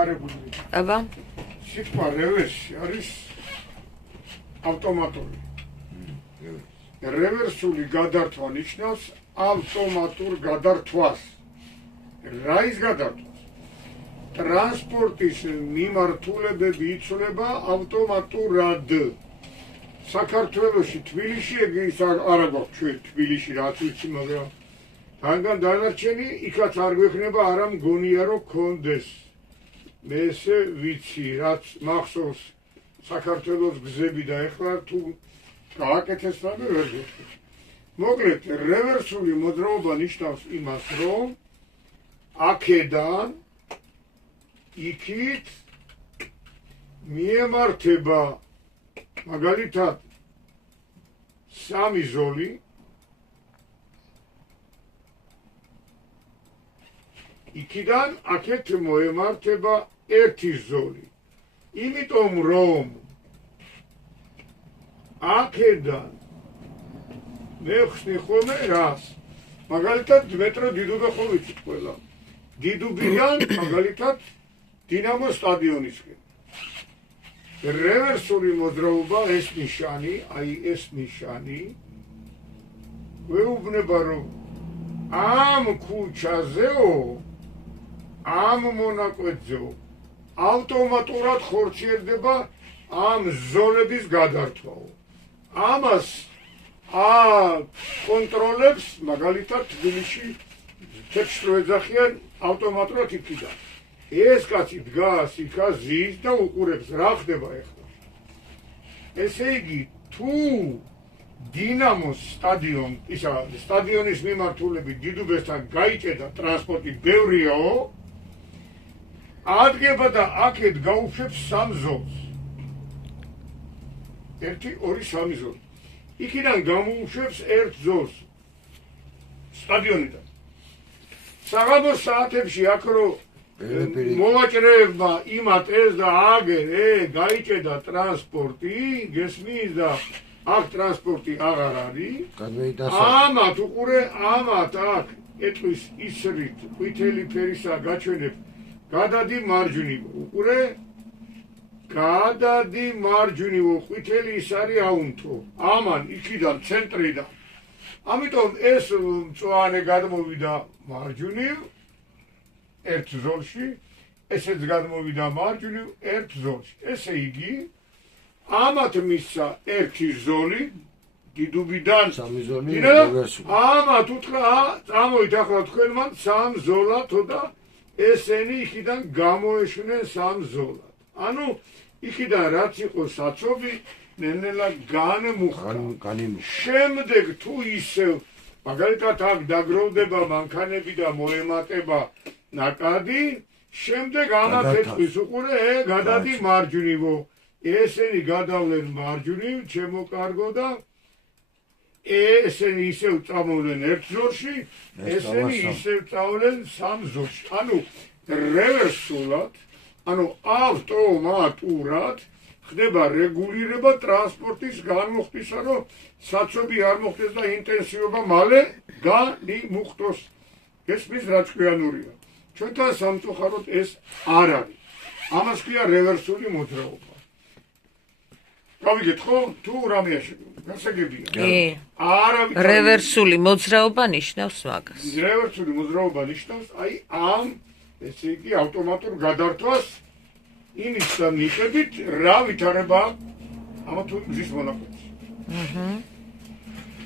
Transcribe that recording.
დამყარებული. აბა. სიტყვა რევერსი არის ავტომატური. რევერსული გადართვა ნიშნავს ავტომატურ გადართვას. რა ის გადართვას? ტრანსპორტის მიმართულებები იცვლება ავტომატურად. საქართველოში თბილისში ეგ არა გვაქვს ჩვენ თბილისში რაც ვიცი, მაგრამ თანგან დანარჩენი იქაც არ გვექნება, არა მგონია რომ გქონდეს. მე ესე ვიცი, რაც მახსოვს საქართველოს გზები და ეხლა თუ გააკეთეს რამე ვერ გეტყვი. მოკლედ, რევერსული მოძრაობა ნიშნავს იმას, რომ აქედან იქით მიემართება მაგალითად სამი ზოლი იქიდან აქეთ მოემართება ერთი ზოლი. იმიტომ რომ აქედან მე ხსნი ხოლმე რას? მაგალითად მეტრო დიდუბე ხო ვიცით ყველა. დიდუბიდან მაგალითად დინამო სტადიონისკენ. რევერსული მოძრაობა ეს ნიშანი, აი ეს ნიშანი გვეუბნება რომ ამ ქუჩაზეო ამ მონაკვეთზეო ავტომატურად ხორციელდება ამ ზოლების გადართვაო. ამას კონტროლებს მაგალითად თბილისში თეთრ ეძახიან ავტომატურად იქიდან. ეს კაცი დგას იქა ზის და უყურებს რა ხდება ეხლა. ესე იგი თუ დინამოს სტადიონის მიმართულებით დიდუბესთან გაიჭედა ტრანსპორტი ბევრიაო, ადგება და აქეთ გაუშვებს სამ ზოლს. 1, 2, 3 ზოლი. იქიდან გამოუშვებს ერთ ზოლს სტადიონიდან. საღამოს საათებში აქ რო მოვაჭრეებმა იმატეს და აგერ გაიჭედა ტრანსპორტი, გესმის და აქ ტრანსპორტი აღარ არის. ამათ უყურე, ამათ აქ ეტყვის ისრით ყვითელი ფერისა გაჩვენებ გადადი მარჯვნივ. უყურე, გადადი მარჯვნივ, ყვითელი ის არის აუნთო. ამან იქიდან ცენტრიდან. ამიტომ ეს მწვანე გადმოვიდა მარჯვნივ ერთ ზოლში, ესეც გადმოვიდა მარჯვნივ ერთ ზოლში. ესე იგი, ამათ მისცა ერთი ზოლი დიდუბიდან სამი ზოლი ამათ უთხრა წამოით ახლა თქვენ მან სამ ზოლათო და ესენი იქიდან გამოეშვნენ სამ ზოლად. ანუ იქიდან რაც იყო საცობი ნენელა განმუხტა. შემდეგ თუ ისევ მაგალითად აქ დაგროვდება მანქანები და მოემატება ნაკადი, შემდეგ ამათ ეთქვის უყურე გადადი მარჯვნივო. ესენი გადავლენ მარჯვნივ, ჩემო კარგო და ესენი ისევ წამოვლენ ერთ ზოლში, ესენი ისევ წავლენ სამ ზოლში. ანუ რევერსულად, ანუ ავტომატურად ხდება რეგულირება ტრანსპორტის განმუხტისა, რომ საცობი არ მოხდეს და ინტენსივობა მალე განიმუხტოს. გესმის რა ჭკვიანურია. ჩვენთან სამწუხაროდ ეს არ არის. ამას ქვია რევერსული მოძრაობა. გავიგეთ ხო? თუ რამეა გასაგებია. რევერსული მოძრაობა ნიშნავს მაგას. რევერსული მოძრაობა ნიშნავს აი ამ ესე იგი ავტომატურ გადართვას იმის მიხედვით რა ვითარება ამა თუ მზის მონაკვეთში.